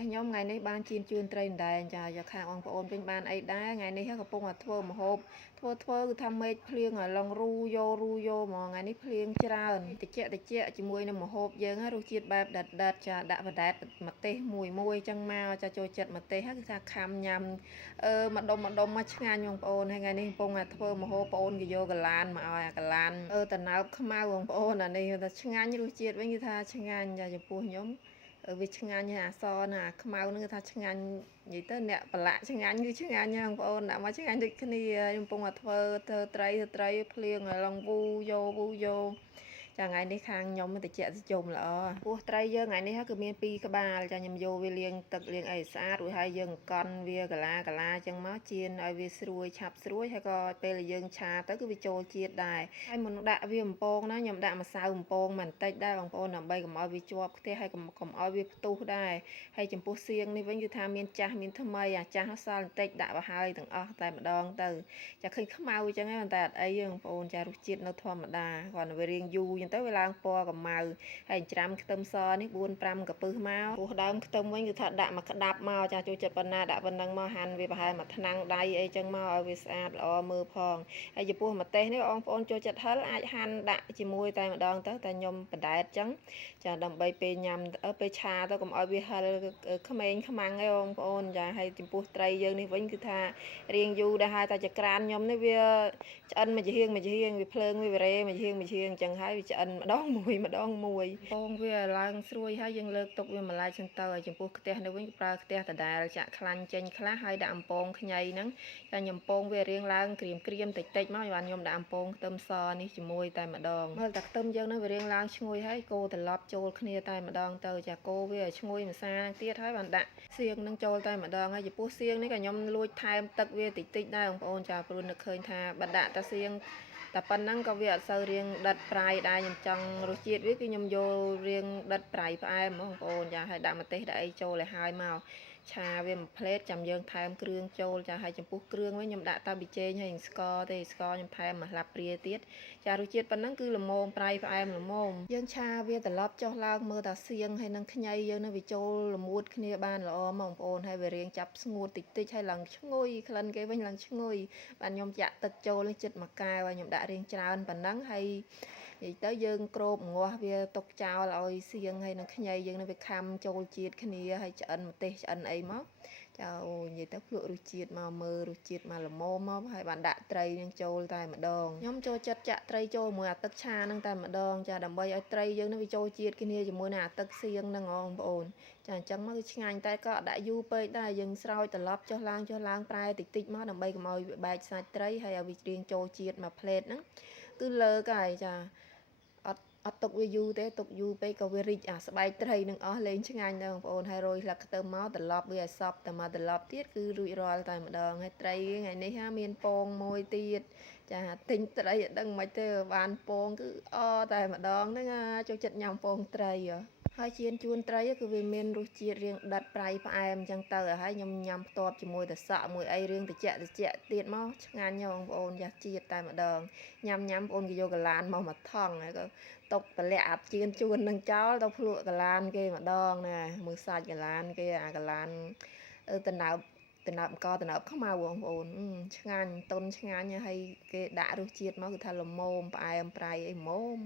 ះខ្ញុំថ្ងៃនេះបានជៀនជួនត្រីដែងចាយកខាងបងប្អូនវិញបានអីដែរថ្ងៃនេះកំពុងតែធ្វើម្ហូបធ្វើគឺថាមេឃភ្លៀងឲ្យឡងរូយោហ្មងថ្ងៃនេះភ្លៀងច្រើនតិចជាមួយនឹងម្ហូបយើងរសជាតិបែបដិតចាដាក់បដែតម្ទេសមួយចឹងមកចាចូលចិត្តម្ទេសគឺថាខាំញ៉ាំម្ដុំមកឆ្ងាញ់បងប្អូនហើយថ្ងៃនេះកំពុងតែធ្វើម្ហូបបងប្អូនគេយកកាឡានមកឲ្យអាកាឡានតណើបខ្មៅបងប្អូនអានេះថាឆ្ងាញ់រសជាតិវិញគឺថាឆ្ងាញ់ចាចំពោះខ្ញុំវាឆ្ងាញ់ហើយអាសណាអាខ្មៅនឹងថាឆ្ងាញ់និយាយទៅអ្នកប្រឡាក់ឆ្ងាញ់គឺឆ្ងាញ់បងប្អូនដាក់មកឆ្ងាញ់ដូចគ្នាខ្ញុំកំពុងតែធ្វើត្រីភ្លៀងឡងវូយោចាថ្ងៃនេះខាងខ្ញុំតិចជុំល្អពោះត្រីយើងថ្ងៃនេះគឺមាន2ក្បាលចាខ្ញុំយកវាលាងទឹកលាងអីស្អាតរួចហើយយើងកន់វាកាឡាចឹងមកចៀនឲ្យវាស្រួយឆាប់ស្រួយហើយក៏ពេលយើងឆាទៅគឺវាចូលជាតិដែរហើយមុនដាក់វាបំពងណាខ្ញុំដាក់ម្សៅបំពងបន្តិចដែរបងប្អូនដើម្បីកុំឲ្យវាជាប់ខ្ទះហើយកុំឲ្យវាផ្ទុះដែរហើយចំពោះសៀងនេះវិញគឺថាមានចាស់មានថ្មីអាចាស់សល់បន្តិចដាក់បោះហើយទាំងអស់តែម្ដងទៅចាឃើញខ្មៅចឹងហ្នឹងតែអត់អីទេបងប្អូនចារសជាតិនៅធម្មតាគាត់វារៀងយូរចឹងទៅវាឡើងពណ៌កម្មៅហើយច្រាំខ្ទឹមសនេះ4-5 កពឹសមកពោះដើមខ្ទឹមវិញគឺថាដាក់មកក្តាប់មកចាចូលចិត្តប៉ុណ្ណាដាក់ប៉ុណ្ណឹងមកហាន់វាប្រហែលមួយថ្នាំងដៃអីចឹងមកឲ្យវាស្អាតល្អមើលផងហើយចំពោះម្ទេសនេះបងប្អូនចូលចិត្តហិលអាចហាន់ដាក់ជាមួយតែម្ដងទៅតែខ្ញុំបដែតចឹងចាដើម្បីពេលញ៉ាំពេលឆាទៅកុំឲ្យវាហិលក្មេងខ្មាំងឯងបងប្អូនចាហើយចំពោះត្រីយើងនេះវិញគឺថារៀងយូរដែរហើយតែចក្រានខ្ញុំនេះវាឆ្អិនមួយហៀងវាភ្លើងវារេមួយហៀងអញ្ចឹងហើយវាឆ្អិនម្ដងមួយពងវាឡើងស្រួយហើយយើងលើកទុកវាម្លាយសិនទៅហើយចំពោះខ្ទះនេះវិញប្រើខ្ទះដដែលចាក់ខ្លាញ់ចេញខ្លះហើយដាក់អំពងខ្ញីហ្នឹងតែខ្ញុំពងវារៀងឡើងក្រៀមតិចមកបានខ្ញុំដាក់អំពងខ្ទឹមសនេះជាមួយតែម្ដងមើលតែខ្ទឹមយើងហ្នឹងវារៀងឡើងឈ្ងុយហើយកូរត្រឡប់ចូលគ្នាតែម្ដងទៅចាកូរវាឲ្យឈ្ងុយម្សាទៀតហើយបានដាក់សៀងហ្នឹងចូលតែម្ដងហើយចំពោះសៀងនេះក៏ខ្ញុំលួចថែមទឹកវាតិចដែរបងប្អូនចាព្រោះនឹកឃើញថាបើដាក់តែសៀងតែប៉ុណ្ណឹងក៏វាអត់សូវរៀងដិតប្រៃដែរខ្ញុំចង់រសជាតិវាគឺខ្ញុំយករៀងដិតប្រៃផ្អែមបងប្អូនចាហើយដាក់ម្ទេសដាក់អីចូលឲ្យហើយមកឆាវាមួយផ្លេតចាំយើងថែមគ្រឿងចូលចាហើយចំពោះគ្រឿងវិញខ្ញុំដាក់តែប៊ីចេងហើយស្ករទេស្ករខ្ញុំថែមមួយស្លាបព្រាទៀតចារសជាតិប៉ុណ្ណឹងគឺល្មមប្រៃផ្អែមល្មមយើងឆាវាត្រឡប់ចុះឡើងមើលតាសៀងហើយនឹងខ្ញីយើងនឹងវាចូលល្មួតគ្នាបានល្អបងប្អូនហើយវារៀងចាប់ស្ងួតតិចហើយឡើងឈ្ងុយក្លិនគេវិញឡើងឈ្ងុយបាទខ្ញុំចាក់ទឹកចូលនេះចិត្តមួយកែវហើយខ្ញុំដាក់រៀងច្រើនប៉ុណ្ណឹងហើយនិយាយទៅយើងគ្របងាស់វាទុកចោលឲ្យសៀងហើយនឹងខ្ញីយើងនឹងវាខាំចូលជាតិគ្នាហើយឆ្អិនម្ទេសឆ្អិនអីមកចាអូនិយាយទៅភ្លក់រសជាតិមកមើលរសជាតិមកល្មមមកហើយបានដាក់ត្រីនឹងចូលតែម្ដងខ្ញុំចូលចិត្តចាក់ត្រីចូលមួយអាទឹកឆានឹងតែម្ដងចាដើម្បីឲ្យត្រីយើងនឹងវាចូលជាតិគ្នាជាមួយនឹងអាទឹកសៀងនឹងបងប្អូនចាអញ្ចឹងមកគឺឆ្ងាញ់តែក៏អត់ដាក់យូរពេកដែរយើងស្រោចត្រឡប់ចុះឡើងប្រែតិចមកដើម្បីកុំឲ្យវាបែកសាច់ត្រីហើយឲ្យវារៀងចូលជាតិមកផ្លេតហ្នឹងគឺលើកហើយចាអត់ទុកវាយូរទេទុកយូរពេកក៏វារីកអាស្បែកត្រីនឹងអស់លេងឆ្ងាញ់ដែរបងប្អូនហើយរោយស្លឹកខ្ទឹមមកត្រឡប់វាឲ្យសប់តែមកត្រឡប់ទៀតគឺរួចរាល់តែម្ដងហើយត្រីថ្ងៃនេះមានពងមួយទៀតចាទិញត្រីអត់ដឹងមិនទេបានពងគឺតែម្ដងហ្នឹងចូលចិត្តញ៉ាំពងត្រីហើយជៀនជួនត្រីគឺវាមានរសជាតិរៀងដិតប្រៃផ្អែមអញ្ចឹងទៅហើយខ្ញុំញ៉ាំផ្ទាប់ជាមួយតែសក់មួយអីរៀងត្រជាក់ទៀតមកឆ្ងាញ់បងប្អូនយ៉ាជាតិតែម្ដងញ៉ាំបងប្អូនគេយកកាឡានមកថងហើយក៏ຕົកតម្លាក់អាជៀនជួននឹងចោលទៅភ្លក់កាឡានគេម្ដងណាមើលសាច់កាឡានគេអាកាឡានតំណើបអង្គតំណើបខ្មៅបងប្អូនឆ្ងាញ់តុនឆ្ងាញ់ហើយគេដាក់រសជាតិមកគឺថាល្មមផ្អែមប្រៃអីល្មម